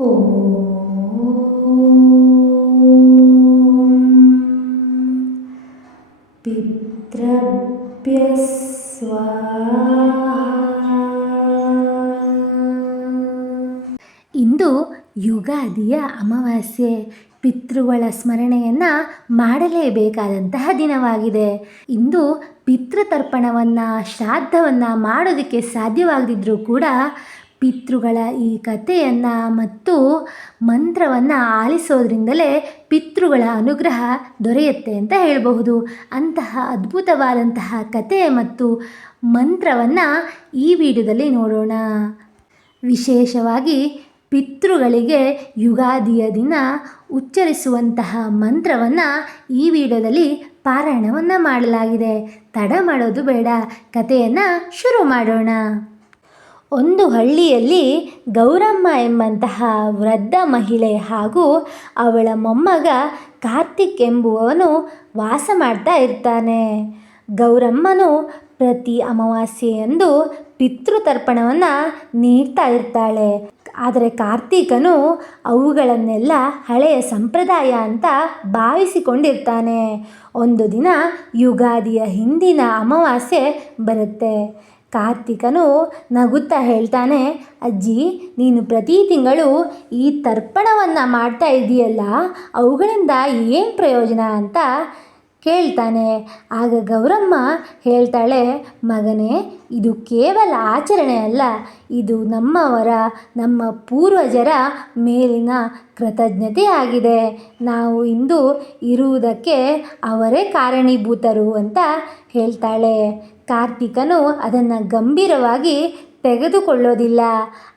ಪಿತೃಭ್ಯ ಇಂದು ಯುಗಾದಿಯ ಅಮಾವಾಸ್ಯೆ. ಪಿತೃಗಳ ಸ್ಮರಣೆಯನ್ನು ಮಾಡಲೇಬೇಕಾದಂತಹ ದಿನವಾಗಿದೆ. ಇಂದು ಪಿತೃತರ್ಪಣವನ್ನು ಶ್ರಾದ್ದವನ್ನು ಮಾಡೋದಕ್ಕೆ ಸಾಧ್ಯವಾಗದಿದ್ದರೂ ಕೂಡ ಪಿತೃಗಳ ಈ ಕಥೆಯನ್ನು ಮತ್ತು ಮಂತ್ರವನ್ನು ಆಲಿಸೋದ್ರಿಂದಲೇ ಪಿತೃಗಳ ಅನುಗ್ರಹ ದೊರೆಯುತ್ತೆ ಅಂತ ಹೇಳಬಹುದು. ಅಂತಹ ಅದ್ಭುತವಾದಂತಹ ಕಥೆ ಮತ್ತು ಮಂತ್ರವನ್ನು ಈ ವಿಡಿಯೋದಲ್ಲಿ ನೋಡೋಣ. ವಿಶೇಷವಾಗಿ ಪಿತೃಗಳಿಗೆ ಯುಗಾದಿಯ ದಿನ ಉಚ್ಚರಿಸುವಂತಹ ಮಂತ್ರವನ್ನು ಈ ವಿಡಿಯೋದಲ್ಲಿ ಪಾರಾಯಣವನ್ನು ಮಾಡಲಾಗಿದೆ. ತಡ ಮಾಡೋದು ಬೇಡ, ಕಥೆಯನ್ನು ಶುರು ಮಾಡೋಣ. ಒಂದು ಹಳ್ಳಿಯಲ್ಲಿ ಗೌರಮ್ಮ ಎಂಬಂತಹ ವೃದ್ಧ ಮಹಿಳೆ ಹಾಗೂ ಅವಳ ಮೊಮ್ಮಗ ಕಾರ್ತಿಕ್ ಎಂಬುವವನು ವಾಸ ಮಾಡ್ತಾ ಇರ್ತಾನೆ. ಗೌರಮ್ಮನು ಪ್ರತಿ ಅಮಾವಾಸ್ಯೆಯಂದು ಪಿತೃತರ್ಪಣವನ್ನು ನೀಡ್ತಾ ಇರ್ತಾಳೆ. ಆದರೆ ಕಾರ್ತಿಕನು ಅವುಗಳನ್ನೆಲ್ಲ ಹಳೆಯ ಸಂಪ್ರದಾಯ ಅಂತ ಭಾವಿಸಿಕೊಂಡಿರ್ತಾನೆ. ಒಂದು ದಿನ ಯುಗಾದಿಯ ಹಿಂದಿನ ಅಮಾವಾಸ್ಯೆ ಬರುತ್ತೆ. ಕಾರ್ತಿಕನು ನಗುತ್ತಾ ಹೇಳ್ತಾನೆ, ಅಜ್ಜಿ, ನೀನು ಪ್ರತಿ ತಿಂಗಳು ಈ ತರ್ಪಣವನ್ನು ಮಾಡ್ತಾ ಇದೆಯಲ್ಲ, ಅವುಗಳಿಂದ ಏನು ಪ್ರಯೋಜನ ಅಂತ ಕೇಳ್ತಾನೆ. ಆಗ ಗೌರಮ್ಮ ಹೇಳ್ತಾಳೆ, ಮಗನೇ, ಇದು ಕೇವಲ ಆಚರಣೆ ಅಲ್ಲ, ಇದು ನಮ್ಮ ಪೂರ್ವಜರ ಮೇಲಿನ ಕೃತಜ್ಞತೆಯಾಗಿದೆ. ನಾವು ಇಂದು ಇರುವುದಕ್ಕೆ ಅವರೇ ಕಾರಣೀಭೂತರು ಅಂತ ಹೇಳ್ತಾಳೆ. ಕಾರ್ತಿಕನು ಅದನ್ನು ಗಂಭೀರವಾಗಿ ತೆಗೆದುಕೊಳ್ಳೋದಿಲ್ಲ.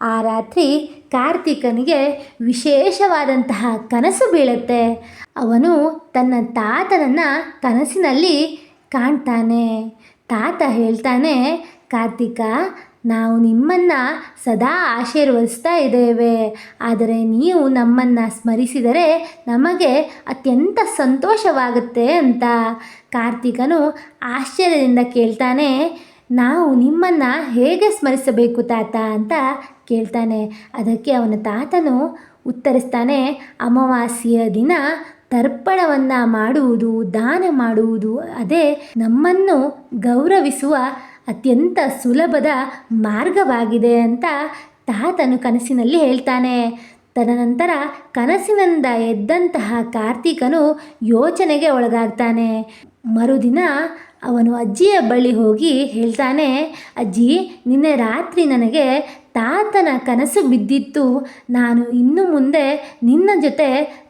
ಆ ರಾತ್ರಿ ಕಾರ್ತಿಕನಿಗೆ ವಿಶೇಷವಾದಂತಹ ಕನಸು ಬೀಳುತ್ತೆ. ಅವನು ತನ್ನ ತಾತನನ್ನು ಕನಸಿನಲ್ಲಿ ಕಾಣ್ತಾನೆ. ತಾತ ಹೇಳ್ತಾನೆ, ಕಾರ್ತಿಕ, ನಾವು ನಿಮ್ಮನ್ನು ಸದಾ ಆಶೀರ್ವದಿಸ್ತಾ ಇದ್ದೇವೆ. ಆದರೆ ನೀವು ನಮ್ಮನ್ನು ಸ್ಮರಿಸಿದರೆ ನಮಗೆ ಅತ್ಯಂತ ಸಂತೋಷವಾಗುತ್ತೆ ಅಂತ. ಕಾರ್ತಿಕನು ಆಶ್ಚರ್ಯದಿಂದ ಕೇಳ್ತಾನೆ, ನಾವು ನಿಮ್ಮನ್ನು ಹೇಗೆ ಸ್ಮರಿಸಬೇಕು ತಾತ ಅಂತ ಕೇಳ್ತಾನೆ. ಅದಕ್ಕೆ ಅವನ ತಾತನು ಉತ್ತರಿಸ್ತಾನೆ, ಅಮಾವಾಸ್ಯೆಯ ದಿನ ತರ್ಪಣವನ್ನು ಮಾಡುವುದು, ದಾನ ಮಾಡುವುದು, ಅದೇ ನಮ್ಮನ್ನು ಗೌರವಿಸುವ ಅತ್ಯಂತ ಸುಲಭದ ಮಾರ್ಗವಾಗಿದೆ ಅಂತ ತಾತನು ಕನಸಿನಲ್ಲಿ ಹೇಳ್ತಾನೆ. ತದನಂತರ ಕನಸಿನಿಂದ ಎದ್ದಂತಹ ಕಾರ್ತಿಕನು ಯೋಚನೆಗೆ ಒಳಗಾಗ್ತಾನೆ. ಮರುದಿನ ಅವನು ಅಜ್ಜಿಯ ಬಳಿ ಹೋಗಿ ಹೇಳ್ತಾನೆ, ಅಜ್ಜಿ, ನಿನ್ನೆ ರಾತ್ರಿ ನನಗೆ ತಾತನ ಕನಸು ಬಿದ್ದಿತ್ತು. ನಾನು ಇನ್ನು ಮುಂದೆ ನಿನ್ನ ಜೊತೆ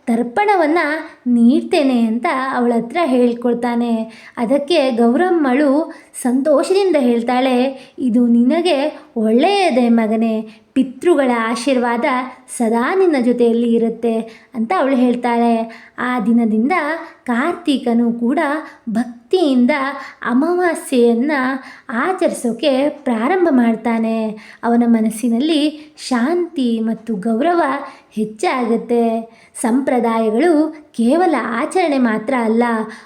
ತರ್ಪಣವನ್ನು ನೀಡ್ತೇನೆ ಅಂತ ಅವಳ ಹತ್ರ ಹೇಳ್ಕೊಳ್ತಾನೆ. ಅದಕ್ಕೆ ಗೌರಮ್ಮಳು ಸಂತೋಷದಿಂದ ಹೇಳ್ತಾಳೆ, ಇದು ನಿನಗೆ ಒಳ್ಳೆಯದೇ ಮಗನೇ, ಪಿತೃಗಳ ಆಶೀರ್ವಾದ ಸದಾ ನಿನ್ನ ಜೊತೆಯಲ್ಲಿ ಇರುತ್ತೆ ಅಂತ ಅವಳು ಹೇಳ್ತಾಳೆ. ಆ ದಿನದಿಂದ ಕಾರ್ತಿಕನು ಕೂಡ ಭಕ್ತಿಯಿಂದ ಅಮಾವಾಸ್ಯೆಯನ್ನು ಆಚರಿಸೋಕೆ ಪ್ರಾರಂಭ ಮಾಡ್ತಾನೆ. ಅವನ ಮನಸ್ಸಿನಲ್ಲಿ ಶಾಂತಿ ಮತ್ತು ಗೌರವ ಹೆಚ್ಚಾಗುತ್ತೆ. ಸಂಪ್ರದಾಯಗಳು ಕೇವಲ ಆಚರಣೆ ಮಾತ್ರ ಅಲ್ಲ,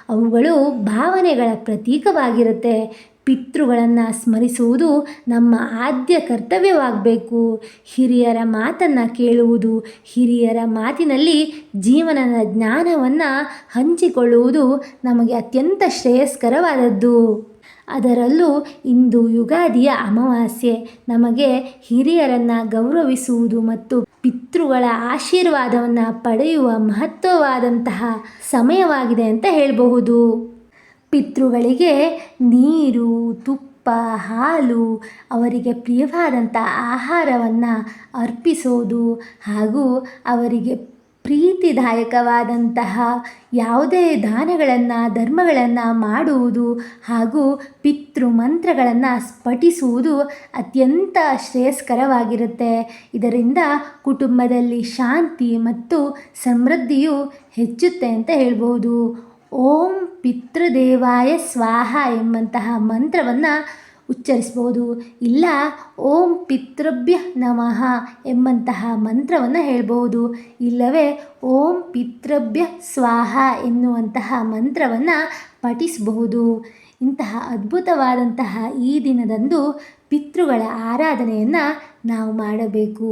ಅವುಗಳು ಭಾವನೆಗಳ ಪ್ರತೀಕವಾಗಿರುತ್ತೆ. ಪಿತೃಗಳನ್ನು ಸ್ಮರಿಸುವುದು ನಮ್ಮ ಆದ್ಯ ಕರ್ತವ್ಯವಾಗಬೇಕು. ಹಿರಿಯರ ಮಾತನ್ನು ಕೇಳುವುದು, ಹಿರಿಯರ ಮಾತಿನಲ್ಲಿ ಜೀವನದ ಜ್ಞಾನವನ್ನು ಹಂಚಿಕೊಳ್ಳುವುದು ನಮಗೆ ಅತ್ಯಂತ ಶ್ರೇಯಸ್ಕರವಾದದ್ದು. ಅದರಲ್ಲೂ ಇಂದು ಯುಗಾದಿಯ ಅಮಾವಾಸ್ಯೆ ನಮಗೆ ಹಿರಿಯರನ್ನು ಗೌರವಿಸುವುದು ಮತ್ತು ಪಿತೃಗಳ ಆಶೀರ್ವಾದವನ್ನು ಪಡೆಯುವ ಮಹತ್ವವಾದಂತಹ ಸಮಯವಾಗಿದೆ ಅಂತ ಹೇಳಬಹುದು. ಪಿತೃಗಳಿಗೆ ನೀರು, ತುಪ್ಪ, ಹಾಲು, ಅವರಿಗೆ ಪ್ರಿಯವಾದಂಥ ಆಹಾರವನ್ನು ಅರ್ಪಿಸೋದು ಹಾಗೂ ಅವರಿಗೆ ಪ್ರೀತಿದಾಯಕವಾದಂತಹ ಯಾವುದೇ ದಾನಗಳನ್ನು, ಧರ್ಮಗಳನ್ನು ಮಾಡುವುದು ಹಾಗೂ ಪಿತೃ ಮಂತ್ರಗಳನ್ನು ಪಠಿಸುವುದು ಅತ್ಯಂತ ಶ್ರೇಯಸ್ಕರವಾಗಿರುತ್ತೆ. ಇದರಿಂದ ಕುಟುಂಬದಲ್ಲಿ ಶಾಂತಿ ಮತ್ತು ಸಮೃದ್ಧಿಯು ಹೆಚ್ಚುತ್ತೆ ಅಂತ ಹೇಳ್ಬೋದು. ಓಂ ಪಿತೃದೇವಾಯ ಸ್ವಾಹ ಎಂಬಂತಹ ಮಂತ್ರವನ್ನು ಉಚ್ಚರಿಸ್ಬೋದು. ಇಲ್ಲ, ಓಂ ಪಿತೃಭ್ಯ ನಮಃ ಎಂಬಂತಹ ಮಂತ್ರವನ್ನು ಹೇಳ್ಬೋದು. ಇಲ್ಲವೇ ಓಂ ಪಿತೃಭ್ಯ ಸ್ವಾಹ ಎನ್ನುವಂತಹ ಮಂತ್ರವನ್ನು ಪಠಿಸಬಹುದು. ಇಂತಹ ಅದ್ಭುತವಾದಂತಹ ಈ ದಿನದಂದು ಪಿತೃಗಳ ಆರಾಧನೆಯನ್ನು ನಾವು ಮಾಡಬೇಕು.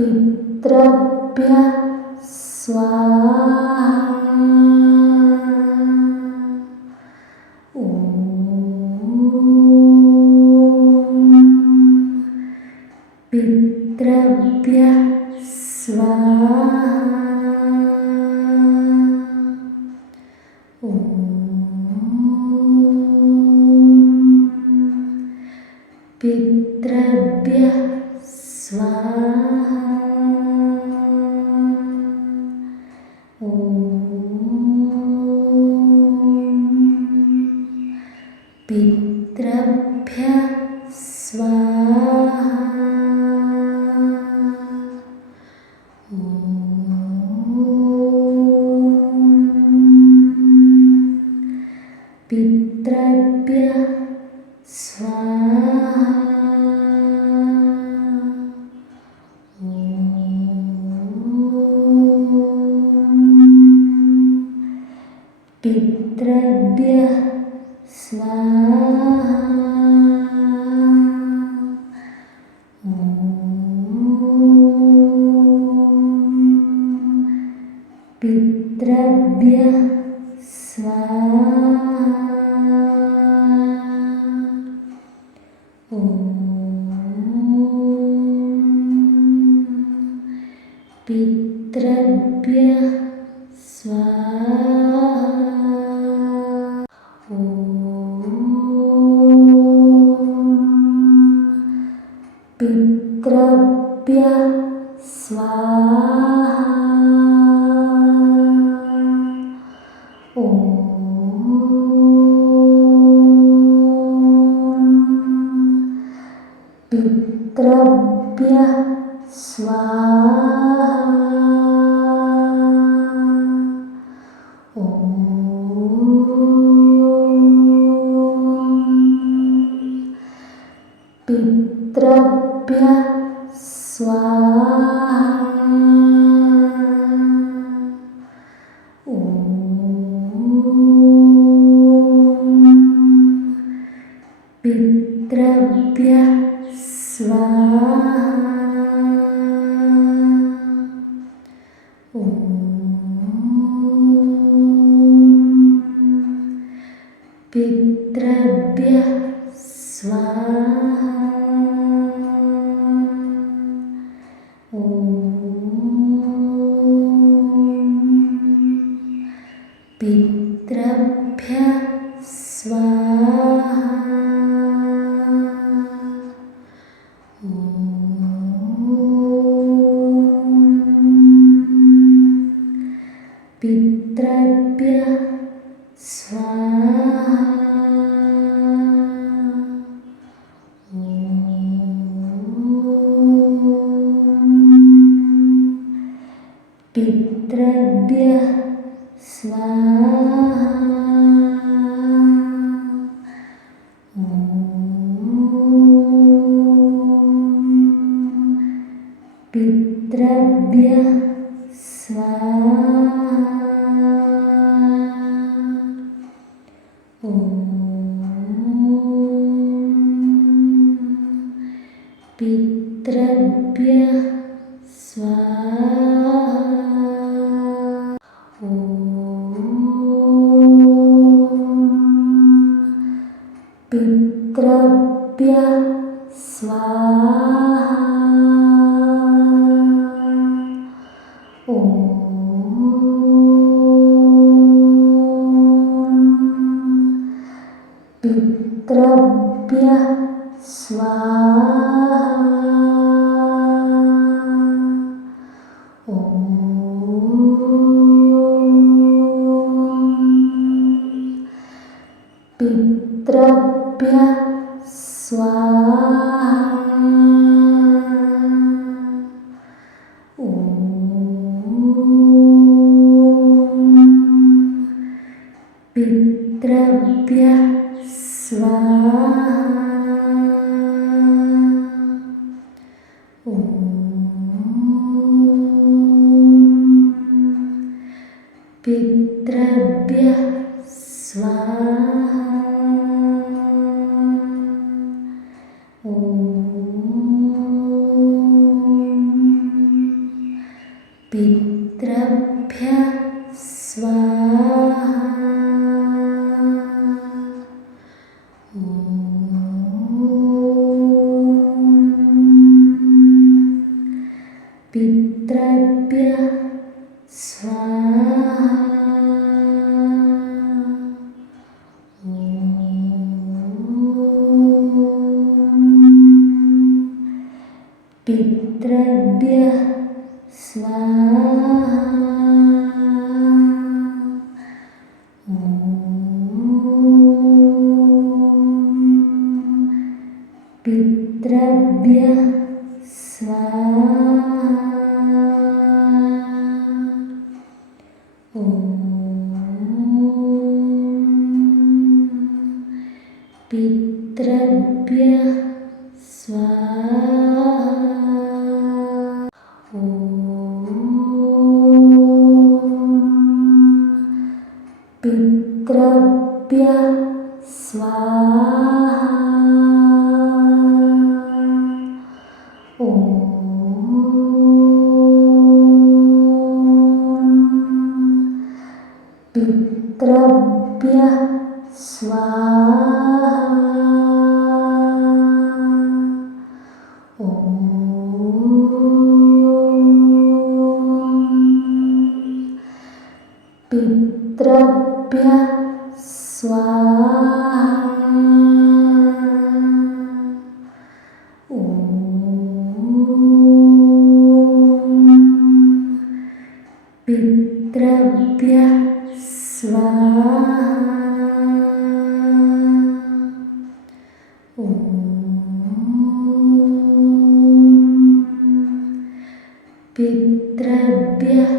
पितृभ्य स्वाहा ॐ पितृभ्य स्वाहा ॐ पितृभ्य स्वाहा ॐ पितृभ्य स्वाहा ॐ पितृभ्य स्वाहा पितृभ्य स्वाहा पितृभ्य स्वाहा पितृभ्य स्वाहा पितृभ्य स्वाहा पितृभ्य स्वाहा पितृभ्य स्वाहा पितृभ्य स्वाहा पितृभ्य स्वाहा पितृभ्य स्वाहा पितृभ्य स्वाहा पितृभ्य स्वाहा पितृभ्य स्वाहा पितृभ्य स्वाहा पितृभ्य स्वाहा पितृभ्य स्वाहा पितृभ्यः स्वाहा पितृभ्यः स्वाहा पितृभ्यः स्वाहा पितृभ्यः स्वाहा पितृभ्यः स्वाहा पितृभ्यः स्वाहा पितृभ्यः स्वाहा पितृभ्यः स्वाहा पितृभ्यः स्वाहा पितृभ्यः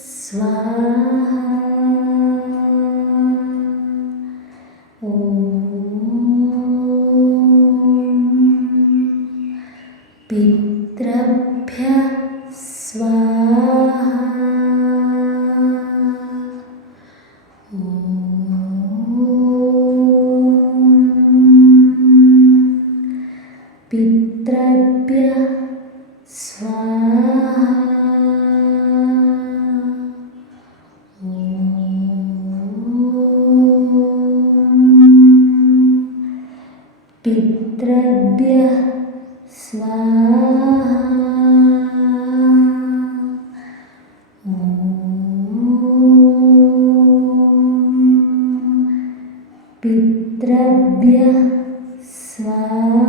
स्वाहा पितृभ्यः स्वाहा पितृभ्यः स्वाहा पितृभ्यः स्वाहा पितृभ्यः स्वाहा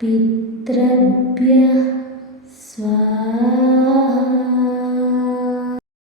पितृभ्यः